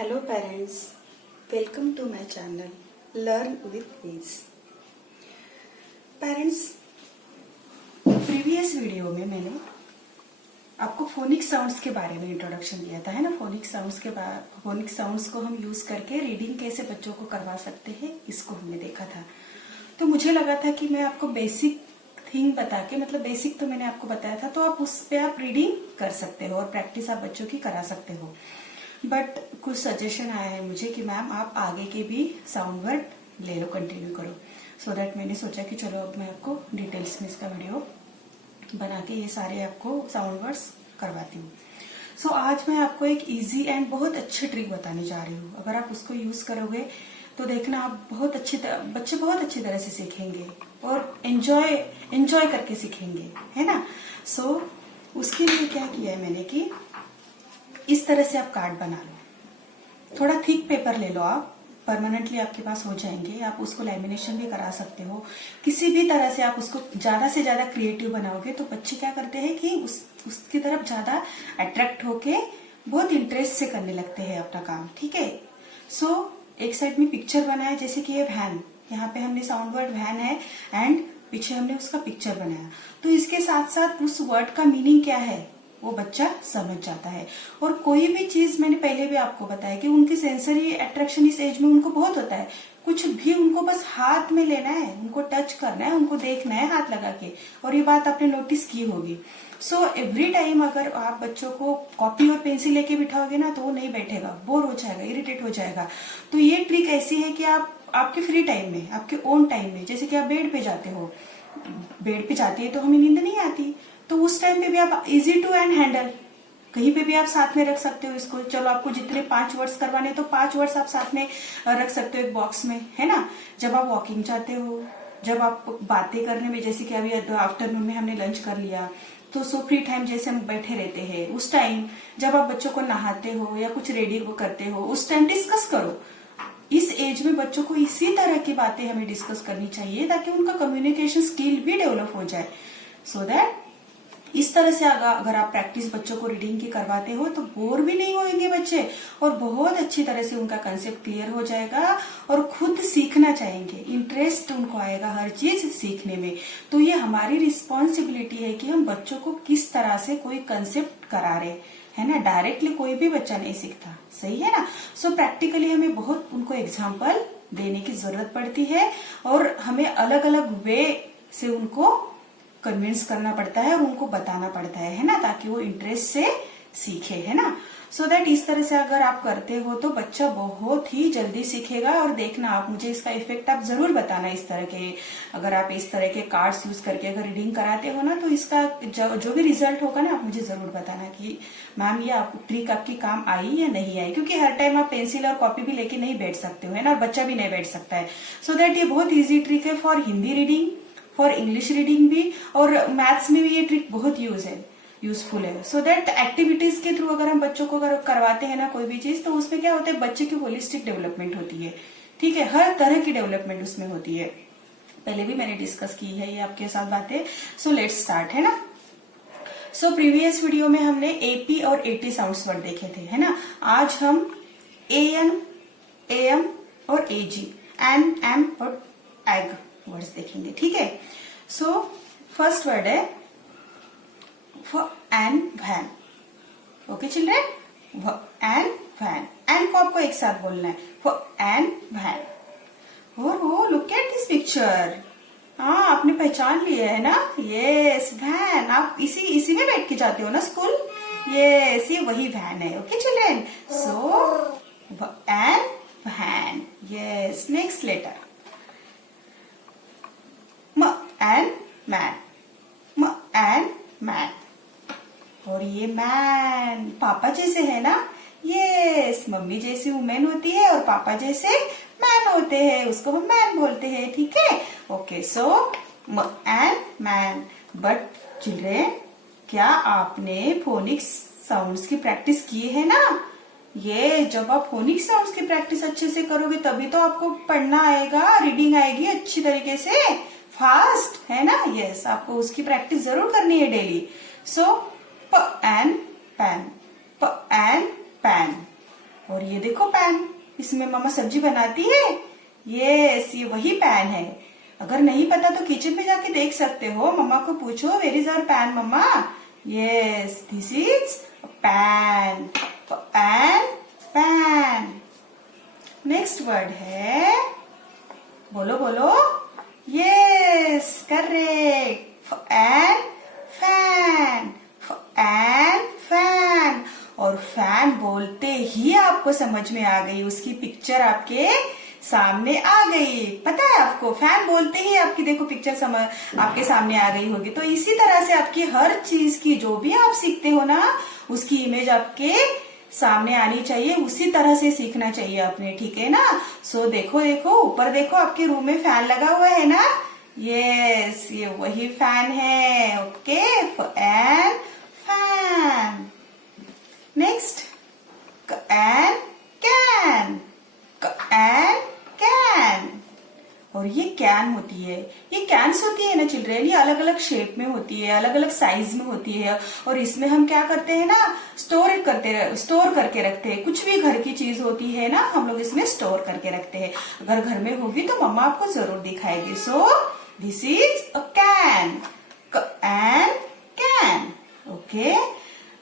Hello parents, welcome to my channel Learn with Ease. Parents, previous video में मैंने आपको phonic sounds के बारे में इंट्रोडक्शन दिया था, है ना। फोनिक साउंड्स को हम यूज करके रीडिंग कैसे बच्चों को करवा सकते हैं, इसको हमने देखा था। तो मुझे लगा था कि मैं आपको बेसिक थिंग बता के, मतलब बेसिक तो मैंने आपको बताया था, तो आप उस पे आप रीडिंग कर सकते हो और प्रैक्टिस आप बच्चों की करा सकते हो। बट कुछ सजेशन आया है मुझे कि मैम आप आगे के भी साउंड वर्ड ले लो, कंटिन्यू करो। सो दैट मैंने सोचा कि चलो अब मैं आपको डिटेल्स में इसका वीडियो बना के ये सारे आपको साउंड वर्ड्स करवाती हूँ। सो आज मैं आपको एक इजी एंड बहुत अच्छी ट्रिक बताने जा रही हूँ। अगर आप उसको यूज करोगे तो देखना आप बच्चे बहुत अच्छी तरह से सीखेंगे और एंजॉय करके सीखेंगे, है ना। सो उसके लिए क्या किया है मैंने कि इस तरह से आप कार्ड बना लो। थोड़ा थिक पेपर ले लो, आप परमानेंटली आपके पास हो जाएंगे। आप उसको लैमिनेशन भी करा सकते हो। किसी भी तरह से आप उसको ज्यादा से ज्यादा क्रिएटिव बनाओगे तो बच्चे क्या करते हैं कि उसकी तरफ ज्यादा अट्रैक्ट होके बहुत इंटरेस्ट से करने लगते हैं अपना काम, ठीक है। सो एक साइड में पिक्चर बनाया, जैसे कि ये वैन, यहाँ पे हमने साउंड वर्ड वैन है एंड पीछे हमने उसका पिक्चर बनाया। तो इसके साथ साथ उस वर्ड का मीनिंग क्या है वो बच्चा समझ जाता है। और कोई भी चीज, मैंने पहले भी आपको बताया कि उनकी सेंसरी अट्रैक्शन इस एज में उनको बहुत होता है। कुछ भी उनको बस हाथ में लेना है, उनको टच करना है, उनको देखना है हाथ लगा के। और ये बात आपने नोटिस की होगी। सो एवरी टाइम अगर आप बच्चों को कॉपी और पेंसिल लेके बिठाओगे ना तो वो नहीं बैठेगा, बोर हो जाएगा, इरिटेट हो जाएगा। तो ये ट्रिक ऐसी है कि आप आपके फ्री टाइम में, आपके ओन टाइम में, जैसे कि आप बेड पे जाते हो, बेड पे जाती है तो हमें नींद नहीं आती, तो उस टाइम पे भी आप इजी टू एंड हैंडल कहीं पे भी आप साथ में रख सकते हो इसको। चलो आपको जितने 5 वर्ड्स करवाने तो 5 वर्ड्स आप साथ में रख सकते हो एक बॉक्स में, है ना। जब आप वॉकिंग जाते हो, जब आप बातें करने में, जैसे कि अभी आफ्टरनून में हमने लंच कर लिया तो सो फ्री टाइम जैसे हम बैठे रहते हैं, उस टाइम जब आप बच्चों को नहाते हो या कुछ रेडी करते हो, उस टाइम डिस्कस करो। इस एज में बच्चों को इसी तरह की बातें हमें डिस्कस करनी चाहिए ताकि उनका कम्युनिकेशन स्किल भी डेवलप हो जाए। सो दैट इस तरह से अगर आप प्रैक्टिस बच्चों को रीडिंग की करवाते हो तो बोर भी नहीं होंगे बच्चे और बहुत अच्छी तरह से उनका कंसेप्ट क्लियर हो जाएगा और खुद सीखना चाहेंगे, इंटरेस्ट उनको आएगा हर चीज सीखने में। तो ये हमारी रिस्पॉन्सिबिलिटी है कि हम बच्चों को किस तरह से कोई कंसेप्ट करा रहे, है ना। डायरेक्टली कोई भी बच्चा नहीं सीखता, सही है ना। सो प्रैक्टिकली हमें बहुत उनको एग्जाम्पल देने की जरूरत पड़ती है और हमें अलग अलग वे से उनको कन्विंस करना पड़ता है और उनको बताना पड़ता है ना, ताकि वो इंटरेस्ट से सीखे, है ना। सो दैट इस तरह से अगर आप करते हो तो बच्चा बहुत ही जल्दी सीखेगा। और देखना आप, मुझे इसका इफेक्ट आप जरूर बताना। इस तरह के अगर आप इस तरह के कार्ड्स यूज करके अगर रीडिंग कराते हो ना तो इसका जो भी रिजल्ट होगा ना आप मुझे जरूर बताना कि मैम ये ट्रिक आपकी काम आई या नहीं आई। क्योंकि हर टाइम आप पेंसिल और कॉपी भी लेके नहीं बैठ सकते हो, है ना, और बच्चा भी नहीं बैठ सकता है। सो दैट ये बहुत ईजी ट्रिक है for Hindi reading, for English reading भी, और मैथ्स में भी ये ट्रिक बहुत यूजफुल है। सो दैट एक्टिविटीज के थ्रू अगर हम बच्चों को अगर करवाते हैं ना कोई भी चीज, तो उसमें क्या होता है, बच्चे की होलिस्टिक डेवलपमेंट होती है, ठीक है। हर तरह की डेवलपमेंट उसमें होती है। पहले भी मैंने डिस्कस की है ये आपके साथ बातें। सो लेट्स स्टार्ट, है ना। सो प्रीवियस वीडियो में हमने एपी और एटी साउंड्स वर्ड देखे थे, है ना। आज हम एएम और एजी, एन, एम और एग वर्ड्स देखेंगे, ठीक है। सो फर्स्ट वर्ड है an, van. Okay children, an, van. An को आपको एक साथ बोलना है, एन, वैन। और लुक एट दिस पिक्चर। हाँ, आपने पहचान लिया है ना, यस वैन। आप इसी में बैठ के जाते हो ना स्कूल, यस ये वही वैन है। Okay children, so an, van, yes. Next letter and man, and man. और ये मैन पापा जैसे है ना, यस। मम्मी जैसी वुमेन होती है और पापा जैसे मैन होते हैं, उसको हम मैन बोलते हैं, ठीक है। Okay, so and man. But children, क्या आपने फोनिक्स साउंड्स की प्रैक्टिस की है ना। ये जब आप फोनिक्स साउंड्स की प्रैक्टिस अच्छे से करोगे तभी तो आपको पढ़ना आएगा, रीडिंग आएगी अच्छी तरीके से, फास्ट, है ना। यस, आपको उसकी प्रैक्टिस जरूर करनी है डेली। सो प एंड पैन, प एंड पैन। और ये देखो पैन, इसमें मम्मा सब्जी बनाती है। यस, ये वही पैन है। अगर नहीं पता तो किचन में जाके देख सकते हो, मम्मा को पूछो वेयर इज आवर पैन मम्मा। Yes, this is pan. Pan, pan. Next word है, बोलो बोलो। Yes, correct. Fan, fan, fan, fan. और फैन बोलते ही आपको समझ में आ गई, उसकी पिक्चर आपके सामने आ गई। पता है आपको, फैन बोलते ही आपकी देखो पिक्चर आपके सामने आ गई होगी। तो इसी तरह से आपकी हर चीज की जो भी आप सीखते हो ना, उसकी इमेज आपके सामने आनी चाहिए, उसी तरह से सीखना चाहिए आपने, ठीक है ना। सो देखो देखो ऊपर देखो, आपके रूम में फैन लगा हुआ है ना। यस, ये वही फैन है। Okay, fan, fan. Next, can, can, can, can. और ये कैन होती है, ये कैन्स होती है ना चिल्ड्रेन, ये अलग अलग शेप में होती है, अलग अलग साइज में होती है। और इसमें हम क्या करते हैं ना, स्टोर करके रखते हैं। कुछ भी घर की चीज होती है ना, हम लोग इसमें स्टोर करके रखते हैं। अगर घर में होगी तो मम्मा आपको जरूर दिखाएगी। So this is a can, can, can. Okay,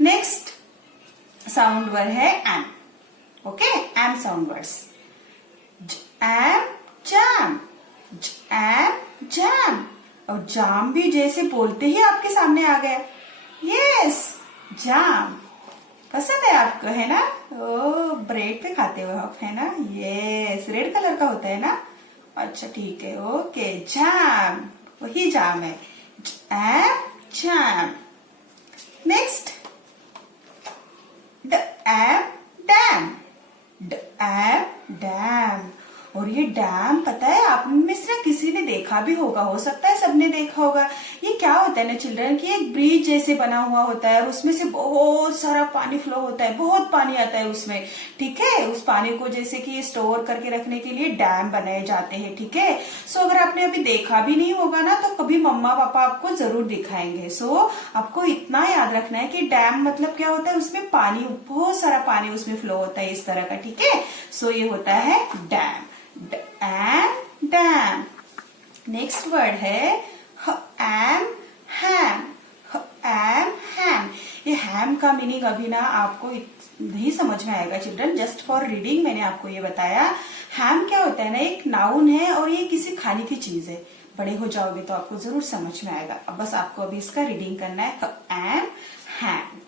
next sound word है M. Okay, M sound words. M, jam, jam, jam. और जाम भी जैसे बोलते ही आपके सामने आ गया। यस, जाम। पसंद है आपको, है ना। ओ, ब्रेड पे खाते हो आप, है ना। यस, रेड कलर का होता है ना। अच्छा ठीक है, ओके। जैम, वही जाम है। Jam, jam. Next, dam, dam, dam, dam. और ये डैम पता है आप में से किसी ने देखा भी होगा, हो सकता है सबने देखा होगा। ये क्या होता है ना चिल्ड्रन, की एक ब्रिज जैसे बना हुआ होता है और उसमें से बहुत सारा पानी फ्लो होता है, बहुत पानी आता है उसमें, ठीक है। उस पानी को जैसे कि स्टोर करके रखने के लिए डैम बनाए जाते हैं, ठीक है। सो अगर आपने अभी देखा भी नहीं होगा ना, तो कभी मम्मा पापा आपको जरूर दिखाएंगे। सो आपको इतना याद रखना है कि डैम मतलब क्या होता है, उसमें पानी, बहुत सारा पानी उसमें फ्लो होता है इस तरह का, ठीक है। सो ये होता है dam, dam, dam. Next word है हैम, हैम, हैम, हैम। ये हैम का मीनिंग अभी ना आपको नहीं समझ में आएगा चिल्ड्रन, जस्ट फॉर रीडिंग मैंने आपको ये बताया। हैम क्या होता है ना, एक नाउन है और ये किसी खाने की चीज है। बड़े हो जाओगे तो आपको जरूर समझ में आएगा। अब बस आपको अभी इसका रीडिंग करना है, हैम, हैम।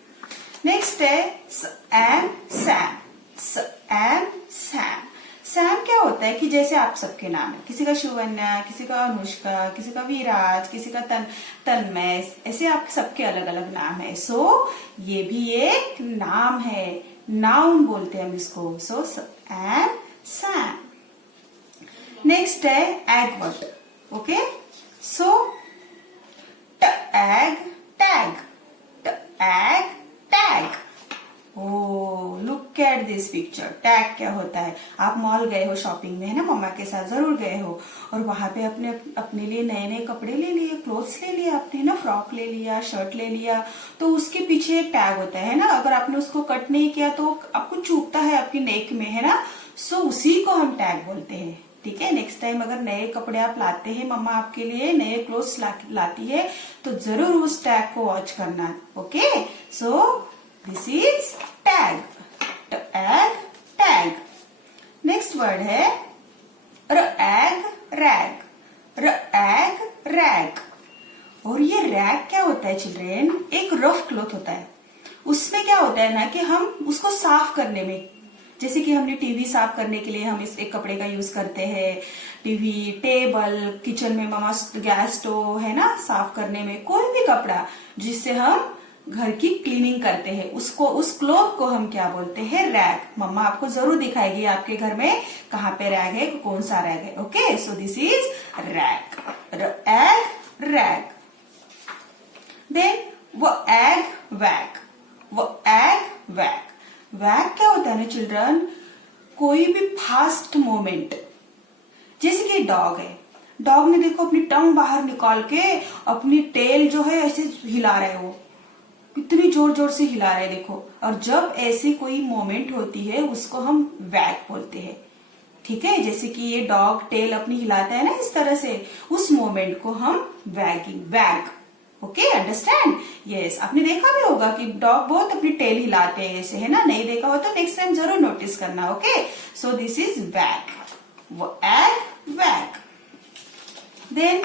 नेक्स्ट है Sam, Sam, Sam, Sam. Sam क्या होता है कि जैसे आप सबके नाम है, किसी का शिवन्या, किसी का अनुष्का, किसी का विराज, किसी का तन्मय, ऐसे आप सबके अलग अलग नाम है। सो ये भी एक नाम है, नाउन बोलते हैं हम इसको। सो सैम, सैम। नेक्स्ट है egg word. Okay, so tag, tag, tag, tag. Oh, look at this picture. Tag क्या होता है, आप मॉल गए हो शॉपिंग में, है ना, मम्मा के साथ जरूर गए हो, और वहां पे अपने लिए नए नए कपड़े ले लिए, क्लोथ्स ले लिए आपने ना, फ्रॉक ले लिया, शर्ट ले लिया, तो उसके पीछे एक टैग होता है ना। अगर आपने उसको कट नहीं किया तो आपको चुभता है आपकी नेक में, है ना। सो उसी को हम टैग बोलते हैं, ठीक है। नेक्स्ट टाइम अगर नए कपड़े आप लाते हैं, मम्मा आपके लिए नए क्लोथ्स लाती है, तो जरूर उस टैग को वॉच करना। Okay, so this is tag, tag, tag. Next word है रैग, रैग, रैग, रैग। और ये रैग क्या होता है चिल्ड्रेन, एक रफ क्लॉथ होता है। उसमें क्या होता है ना कि हम उसको साफ करने में, जैसे कि हमने टीवी साफ करने के लिए हम इस एक कपड़े का यूज करते हैं, टीवी, टेबल, किचन में मम्मा गैस स्टोव, है ना, साफ करने में कोई भी कपड़ा जिससे हम घर की क्लीनिंग करते हैं, उसको, उस क्लॉथ को हम क्या बोलते हैं, रैग। मम्मा आपको जरूर दिखाएगी आपके घर में कहाँ पे रैग है, कौन सा रैग है। Okay, so this is rag, rag, rag. Then वो एग, वैग, वो एग, वैग। वैग क्या होता है ना चिल्ड्रन, कोई भी फास्ट मोमेंट, जैसे कि डॉग है, डॉग ने देखो अपनी टंग बाहर निकाल के अपनी टेल जो है ऐसे हिला रहा है, वो कितनी जोर जोर से हिला रहे हैं देखो। और जब ऐसी कोई मोमेंट होती है उसको हम वैग बोलते हैं, ठीक है। जैसे कि ये डॉग टेल अपनी हिलाता है ना इस तरह से, उस मोमेंट को हम वैग। Okay, understand? यस, आपने देखा भी होगा कि डॉग बहुत अपनी टेल हिलाते हैं ऐसे, है ना। नहीं देखा हो तो नेक्स्ट टाइम जरूर नोटिस करना। ओके, सो दिस इज वैग, वैग। देन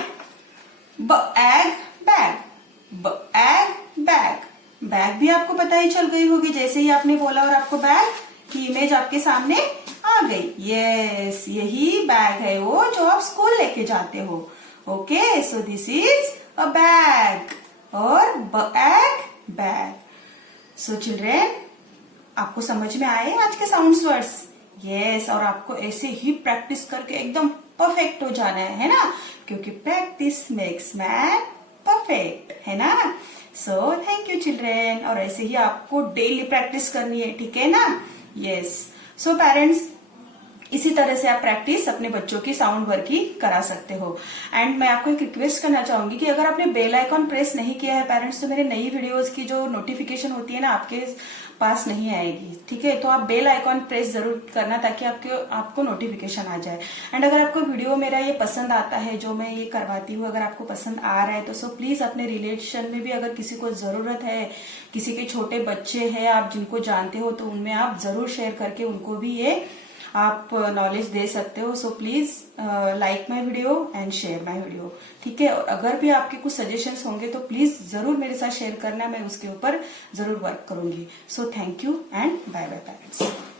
बैग, बैग भी आपको पता ही चल गई होगी, जैसे ही आपने बोला और आपको बैग की इमेज आपके सामने आ गई। यस, यही बैग है वो जो आप स्कूल लेके जाते हो। Okay, so this is a bag और बैग। सो चिल्ड्रेन, आपको समझ में आए आज के साउंड्स वर्ड्स? यस, और आपको ऐसे ही प्रैक्टिस करके एकदम परफेक्ट हो जाना है ना, क्योंकि प्रैक्टिस मेक्स मैन परफेक्ट, है ना। सो थैंक यू चिल्ड्रेन, और ऐसे ही आपको डेली प्रैक्टिस करनी है, ठीक है ना। यस, सो पेरेंट्स, इसी तरह से आप प्रैक्टिस अपने बच्चों की साउंड वर्क की करा सकते हो। एंड मैं आपको एक रिक्वेस्ट करना चाहूंगी कि अगर आपने बेल आइकॉन प्रेस नहीं किया है पेरेंट्स, तो मेरे नई वीडियोस की जो नोटिफिकेशन होती है ना आपके पास नहीं आएगी, ठीक है। तो आप बेल आइकॉन प्रेस जरूर करना ताकि आपको नोटिफिकेशन आ जाए। एंड अगर आपको वीडियो मेरा ये पसंद आता है जो मैं ये करवाती हूँ, अगर आपको पसंद आ रहा है तो सो प्लीज अपने रिलेशन में भी अगर किसी को जरूरत है, किसी के छोटे बच्चे हैं आप जिनको जानते हो, तो उनमें आप जरूर शेयर करके उनको भी ये आप नॉलेज दे सकते हो। So please like my video and share my video, ठीक है। और अगर भी आपके कुछ सजेशंस होंगे तो प्लीज जरूर मेरे साथ शेयर करना, मैं उसके ऊपर जरूर वर्क करूंगी। So thank you and bye bye parents.